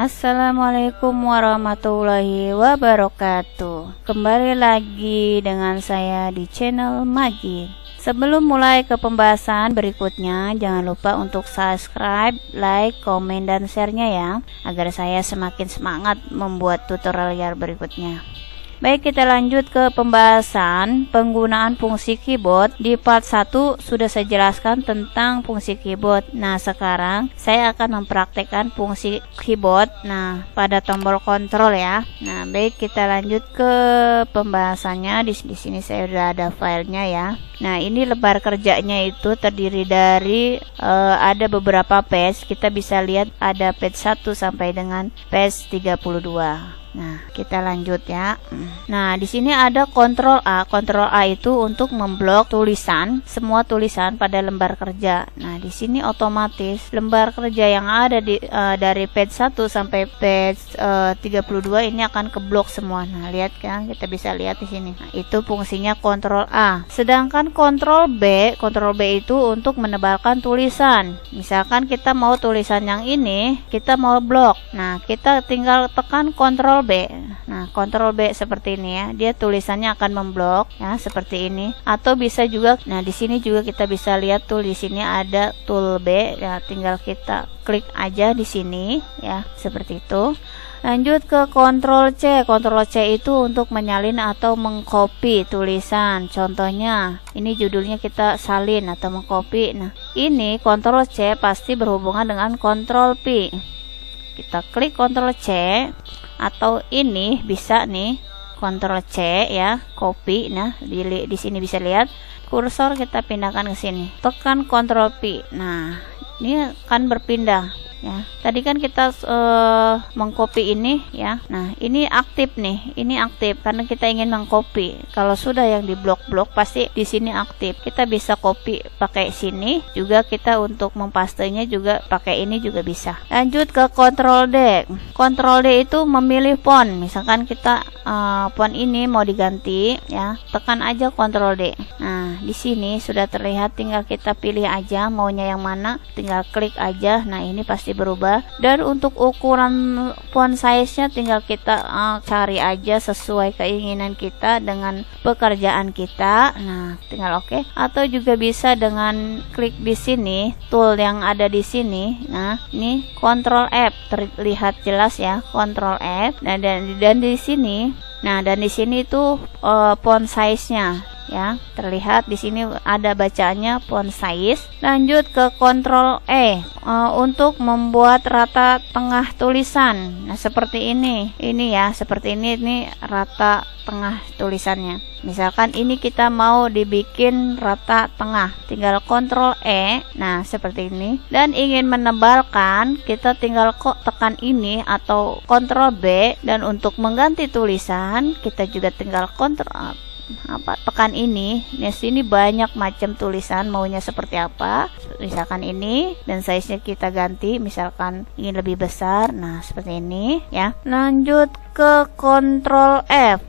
Assalamualaikum warahmatullahi wabarakatuh. Kembali lagi dengan saya di channel Magi. Sebelum mulai ke pembahasan berikutnya, jangan lupa untuk subscribe, like, komen, dan share-nya ya, agar saya semakin semangat membuat tutorial berikutnya. Baik, kita lanjut ke pembahasan penggunaan fungsi keyboard. Di part 1 sudah saya jelaskan tentang fungsi keyboard. Nah, sekarang saya akan mempraktekkan fungsi keyboard pada tombol kontrol ya. Nah, baik, kita lanjut ke pembahasannya. Di sini saya sudah ada filenya ya. Nah, ini lembar kerjanya itu terdiri dari ada beberapa page. Kita bisa lihat ada page 1 sampai dengan page 32. Nah, kita lanjut ya. Nah, di sini ada Ctrl A. Ctrl A itu untuk memblok tulisan, semua tulisan pada lembar kerja. Nah, di sini otomatis lembar kerja yang ada dari page 1 sampai page 32 ini akan keblok semua. Nah, lihat kan, kita bisa lihat di sini. Nah, itu fungsinya Ctrl A. Sedangkan Ctrl B itu untuk menebalkan tulisan. Misalkan kita mau tulisan yang ini, kita mau blok. Nah, kita tinggal tekan Ctrl B. Nah, Ctrl B seperti ini ya. Dia tulisannya akan memblok ya, seperti ini. Atau bisa juga, nah di sini juga kita bisa lihat tuh, di sini ada tool B ya, tinggal kita klik aja di sini ya, seperti itu. Lanjut ke Ctrl C. Ctrl C itu untuk menyalin atau mengcopy tulisan. Contohnya, ini judulnya kita salin atau mengcopy. Nah, ini Ctrl C pasti berhubungan dengan Ctrl P. Kita klik Ctrl C. Atau ini bisa nih Ctrl C ya, copy. Nah, di sini bisa lihat kursor kita pindahkan ke sini. Tekan Ctrl P. Nah, ini akan berpindah ya. Tadi kan kita mengcopy ini ya. Nah, ini aktif nih. Ini aktif karena kita ingin mengcopy. Kalau sudah yang di blok-blok pasti di sini aktif. Kita bisa copy pakai sini, juga kita untuk mempastenya juga pakai ini juga bisa. Lanjut ke Ctrl D. Ctrl D itu memilih font. Misalkan kita font ini mau diganti ya, tekan aja Ctrl D. Nah, di sini sudah terlihat, tinggal kita pilih aja maunya yang mana, tinggal klik aja. Nah, ini pasti berubah. Dan untuk ukuran font size-nya tinggal kita cari aja sesuai keinginan kita dengan pekerjaan kita. Nah, tinggal oke. Atau juga bisa dengan klik di sini, tool yang ada di sini. Nah, ini Ctrl F, terlihat jelas ya, Ctrl F. Nah, dan di sini, nah dan di sini tuh font size-nya ya, terlihat di sini ada bacaannya font size. Lanjut ke Ctrl E untuk membuat rata tengah tulisan. Nah, seperti ini ya, seperti ini rata tengah tulisannya. Misalkan ini kita mau dibikin rata tengah, tinggal Ctrl E. Nah, seperti ini. Dan ingin menebalkan, kita tinggal tekan ini atau Ctrl B. Dan untuk mengganti tulisan, kita juga tinggal tekan ini. Di sini banyak macam tulisan, maunya seperti apa. Misalkan ini, dan size-nya kita ganti, misalkan ingin lebih besar. Nah, seperti ini ya. Lanjut ke Ctrl F.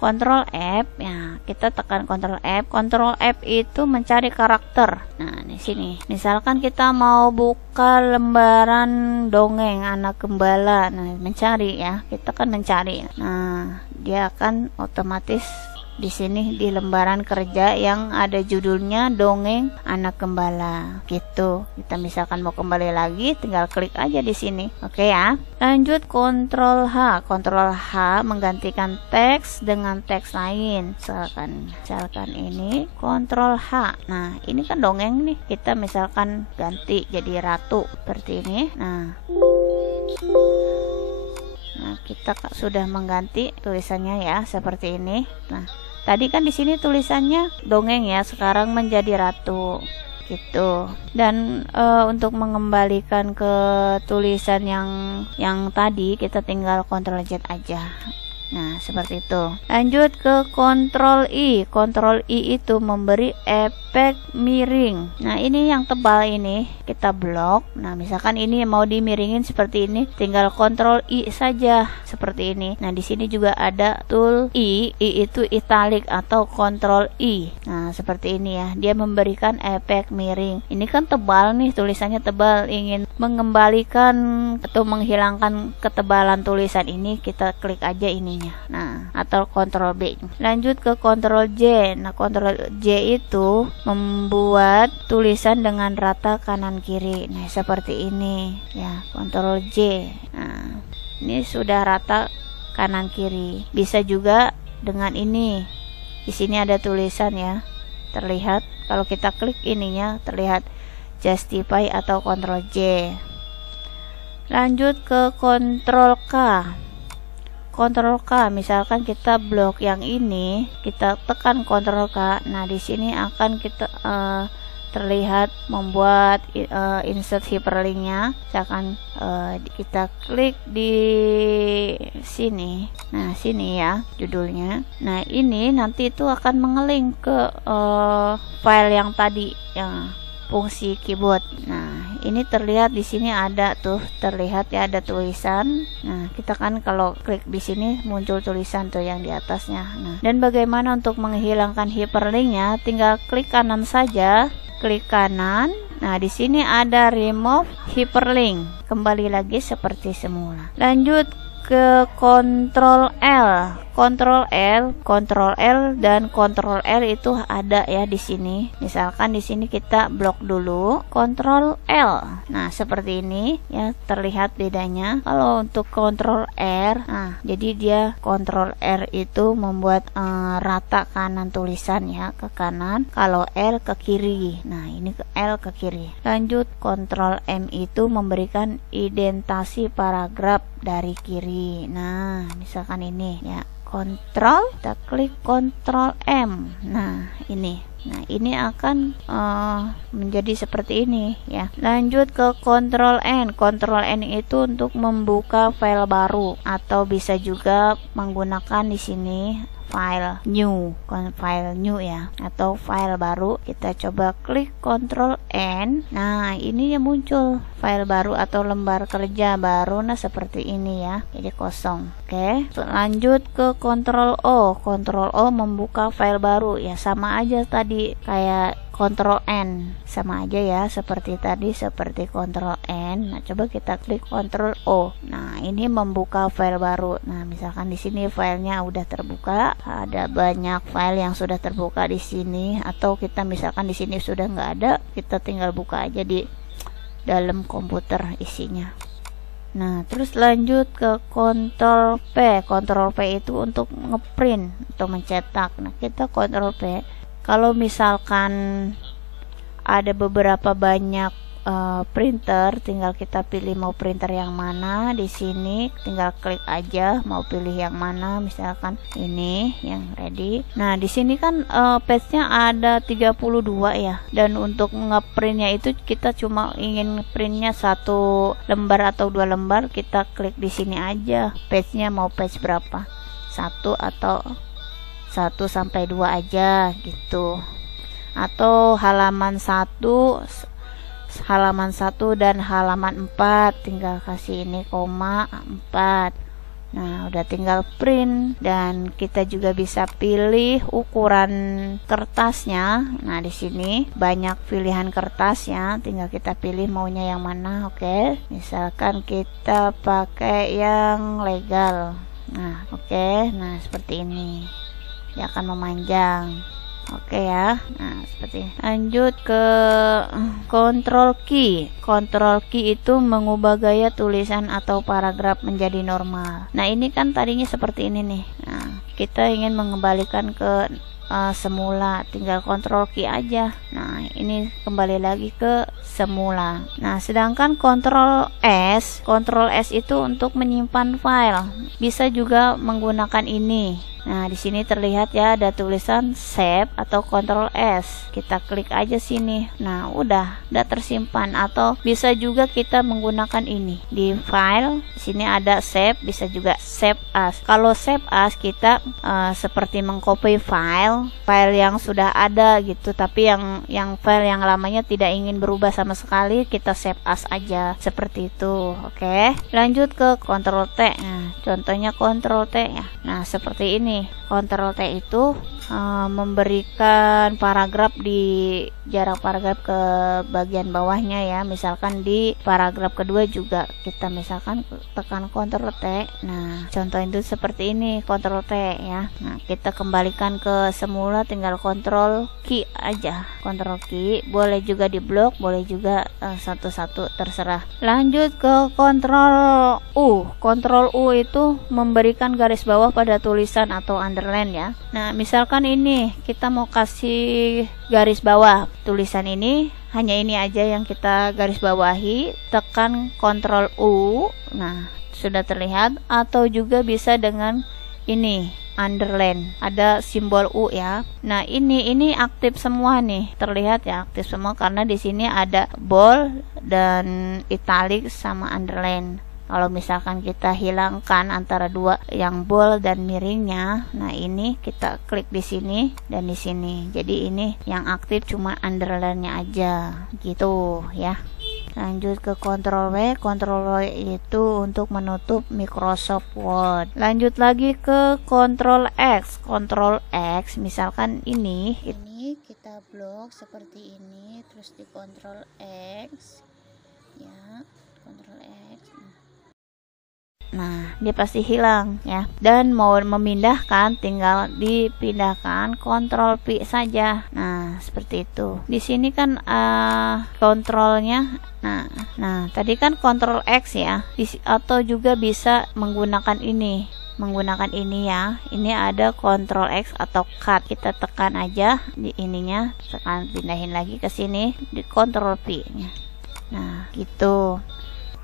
Ctrl F ya, kita tekan Ctrl F. Ctrl F itu mencari karakter. Nah, di sini misalkan kita mau buka lembaran dongeng anak gembala. Nah, mencari ya, kita kan mencari. Nah, dia akan otomatis di sini di lembaran kerja yang ada judulnya dongeng anak gembala gitu. Kita misalkan mau kembali lagi, tinggal klik aja di sini. Oke ya. Lanjut Ctrl H. Ctrl H menggantikan teks dengan teks lain. Misalkan ini Ctrl H. Nah, ini kan dongeng nih. Kita misalkan ganti jadi ratu seperti ini. Nah, kita sudah mengganti tulisannya ya, seperti ini. Nah, tadi kan di sini tulisannya dongeng ya, sekarang menjadi ratu gitu. Dan untuk mengembalikan ke tulisan yang tadi, kita tinggal Ctrl Z aja. Nah, seperti itu. Lanjut ke Ctrl I. Ctrl I itu memberi efek miring. Nah, ini yang tebal ini kita blok. Nah, misalkan ini mau dimiringin seperti ini, tinggal Ctrl I saja seperti ini. Nah, di sini juga ada tool I itu italic atau Ctrl I. Nah, seperti ini ya. Dia memberikan efek miring. Ini kan tebal nih, tulisannya tebal. Ingin mengembalikan atau menghilangkan ketebalan tulisan ini, kita klik aja ininya. Nah, atau Ctrl B. Lanjut ke Ctrl J. Nah, Ctrl J itu membuat tulisan dengan rata kanan kiri. Nah, seperti ini ya, Ctrl J. Nah, ini sudah rata kanan kiri. Bisa juga dengan ini. Di sini ada tulisan ya. Terlihat kalau kita klik ininya terlihat justify atau Ctrl J. Lanjut ke Ctrl K. Ctrl K, misalkan kita blok yang ini, kita tekan Ctrl K. Nah, di sini akan kita terlihat membuat insert hyperlinknya. Misalkan kita klik di sini. Nah, sini ya judulnya. Nah, ini nanti itu akan mengelink ke file yang tadi yang fungsi keyboard. Nah, ini terlihat di sini ada tuh, terlihat ya ada tulisan. Nah, kita kan kalau klik di sini muncul tulisan tuh yang di atasnya. Nah, dan bagaimana untuk menghilangkan hyperlinknya? Tinggal klik kanan saja, klik kanan. Nah, di sini ada remove hyperlink. Kembali lagi seperti semula. Lanjut ke Ctrl L. Ctrl L, Ctrl L dan Ctrl L itu ada ya di sini. Misalkan di sini kita blok dulu, Ctrl L. Nah, seperti ini ya, terlihat bedanya. Kalau untuk Ctrl R, nah jadi dia Ctrl R itu membuat rata kanan tulisan ya, ke kanan. Kalau R ke kiri. Nah, ini ke L ke kiri. Lanjut Ctrl M itu memberikan indentasi paragraf dari kiri. Nah, misalkan ini ya, Kontrol, kita klik Ctrl M. Nah, ini. Nah, ini akan menjadi seperti ini ya. Lanjut ke Ctrl N. Ctrl N itu untuk membuka file baru atau bisa juga menggunakan di sini file new ya, atau file baru. Kita coba klik Ctrl N. Nah, ini yang muncul file baru atau lembar kerja baru. Nah, seperti ini ya, jadi kosong. Oke, lanjut ke Ctrl O. Ctrl O membuka file baru ya, sama aja tadi kayak Ctrl N, sama aja ya seperti tadi, seperti Ctrl N. Nah, coba kita klik Ctrl O. Nah, ini membuka file baru. Nah, misalkan di sini filenya udah terbuka, ada banyak file yang sudah terbuka di sini, atau kita misalkan di sini sudah nggak ada, kita tinggal buka aja di dalam komputer isinya. Nah, terus lanjut ke Ctrl P. Ctrl P itu untuk ngeprint atau mencetak. Nah, kita Ctrl P. Kalau misalkan ada beberapa banyak printer, tinggal kita pilih mau printer yang mana. Di sini tinggal klik aja mau pilih yang mana, misalkan ini yang ready. Nah, di sini kan page-nya ada 32 ya, dan untuk ngeprintnya itu kita cuma ingin printnya 1 lembar atau 2 lembar, kita klik di sini aja page-nya mau page berapa, 1 atau 1 sampai 2 aja gitu, atau halaman 1 dan halaman 4, tinggal kasih ini koma 4. Nah, udah tinggal print, dan kita juga bisa pilih ukuran kertasnya. Nah, di sini banyak pilihan kertasnya, tinggal kita pilih maunya yang mana. Oke, misalkan kita pakai yang legal. Nah, oke. Nah, seperti ini dia akan memanjang. Oke ya. Nah, seperti ini. Lanjut ke Control Key. Control Key itu mengubah gaya tulisan atau paragraf menjadi normal. Nah, ini kan tadinya seperti ini nih. Nah, kita ingin mengembalikan ke semula, tinggal kontrol key aja. Nah, ini kembali lagi ke semula. Nah, sedangkan kontrol S itu untuk menyimpan file. Bisa juga menggunakan ini. Nah, di sini terlihat ya ada tulisan save atau Ctrl S. Kita klik aja sini. Nah, udah tersimpan. Atau bisa juga kita menggunakan ini di file. Di sini ada save, bisa juga save as. Kalau save as kita seperti mengcopy file yang sudah ada gitu, tapi yang file yang lamanya tidak ingin berubah sama sekali, kita save as aja seperti itu. Oke. Lanjut ke Ctrl T. Nah, contohnya Ctrl T ya. Nah, seperti ini. Ctrl T itu memberikan paragraf di jarak paragraf ke bagian bawahnya ya. Misalkan di paragraf kedua juga kita misalkan tekan Ctrl T. Nah, contoh itu seperti ini, Ctrl T ya. Nah, kita kembalikan ke semula, tinggal Ctrl key aja. Ctrl key, boleh juga di blok, boleh juga satu-satu, terserah. Lanjut ke Ctrl U. Ctrl U itu memberikan garis bawah pada tulisan atau underline ya. Nah, misalkan ini kita mau kasih garis bawah tulisan ini, hanya ini aja yang kita garis bawahi, tekan Ctrl U. Nah, sudah terlihat. Atau juga bisa dengan ini underline, ada simbol U ya. Nah, ini aktif semua nih, terlihat ya aktif semua karena di sini ada bold dan italic sama underline. Kalau misalkan kita hilangkan antara dua yang bold dan miringnya, nah ini kita klik di sini dan di sini. Jadi ini yang aktif cuma underline-nya aja gitu ya. Lanjut ke Ctrl W. Ctrl W itu untuk menutup Microsoft Word. Lanjut lagi ke Ctrl X. Ctrl X misalkan ini kita blok seperti ini, terus di Ctrl X ya, Ctrl X. Nah, dia pasti hilang ya. Dan mau memindahkan tinggal dipindahkan Ctrl P saja. Nah, seperti itu. Di sini kan kontrolnya. Nah, tadi kan Ctrl X ya. Atau juga bisa menggunakan ini. Ya. Ini ada Ctrl X atau cut. Kita tekan aja di ininya, tekan pindahin lagi ke sini di Ctrl P. Nah, gitu.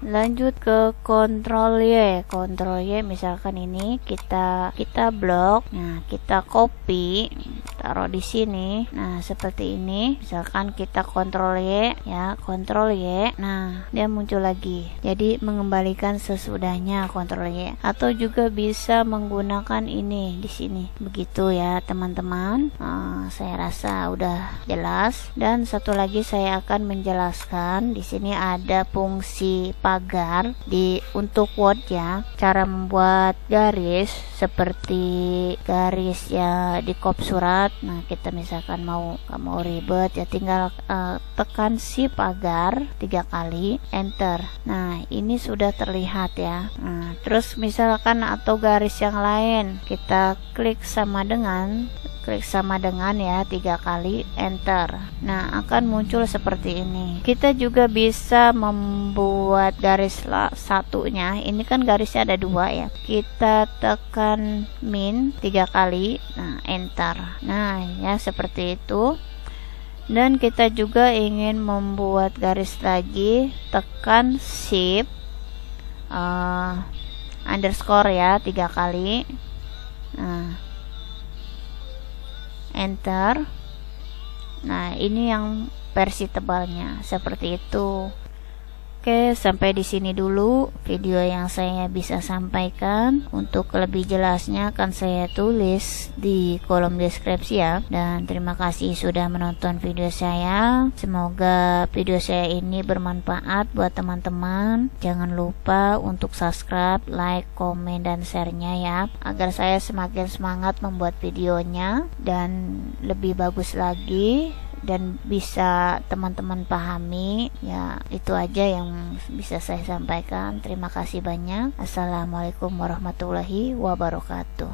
Lanjut ke Ctrl Y. Ctrl Y misalkan ini kita blok. Nah, kita copy, taruh di sini. Nah, seperti ini. Misalkan kita Ctrl Y ya, Ctrl Y. Nah, dia muncul lagi. Jadi mengembalikan sesudahnya Ctrl Y. Atau juga bisa menggunakan ini di sini. Begitu ya, teman-teman. Saya rasa udah jelas. Dan satu lagi saya akan menjelaskan. Di sini ada fungsi pagar untuk Word ya. Cara membuat garis seperti garis ya di kop surat. Nah, kita misalkan nggak mau ribet ya, tinggal tekan Shift pagar 3 kali, enter. Nah, ini sudah terlihat ya. Nah, terus misalkan atau garis yang lain kita klik sama dengan ya 3 kali, enter. Nah, akan muncul seperti ini. Kita juga bisa membuat garis satunya. Ini kan garisnya ada 2 ya. Kita tekan min 3 kali, nah enter. Nah ya, seperti itu. Dan kita juga ingin membuat garis lagi, tekan shift underscore ya 3 kali, nah enter. Nah, ini yang versi tebalnya seperti itu. Oke, sampai di sini dulu video yang saya bisa sampaikan. Untuk lebih jelasnya akan saya tulis di kolom deskripsi ya. Dan terima kasih sudah menonton video saya. Semoga video saya ini bermanfaat buat teman-teman. Jangan lupa untuk subscribe, like, komen, dan share-nya ya, agar saya semakin semangat membuat videonya dan lebih bagus lagi dan bisa teman-teman pahami ya. Itu aja yang bisa saya sampaikan. Terima kasih banyak. Assalamualaikum warahmatullahi wabarakatuh.